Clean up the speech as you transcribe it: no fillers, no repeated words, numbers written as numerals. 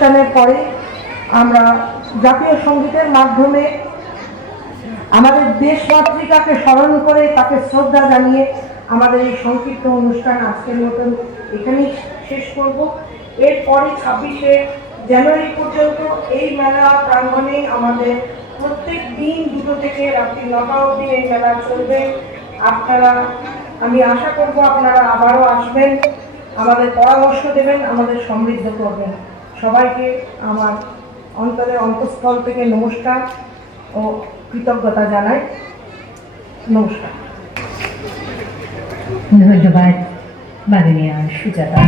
অনুষ্ঠানের পরে আমরা জাতীয় সঙ্গীতের মাধ্যমে আমাদের দেশমাতৃকাকে স্মরণ করে তাকে শ্রদ্ধা জানিয়ে আমাদের এই সংক্ষিপ্ত অনুষ্ঠান আজকের মতন এখানেই শেষ করব। এরপরে 26শে জানুয়ারি পর্যন্ত এই মেলা প্রাঙ্গণে আমাদের প্রত্যেক দিন 2টো থেকে রাত্রি 9টা অবধি এই মেলা চলবে। আপনারা, আমি আশা করব আপনারা আবারও আসবেন, আমাদের পরামর্শ দেবেন, আমাদের সমৃদ্ধ করবেন। সবাইকে আমার অন্তরের অন্তঃস্থল থেকে নমস্কার ও কৃতজ্ঞতা জানাই। নমস্কার। ধন্যবাদ মাননীয়া সুজাতা।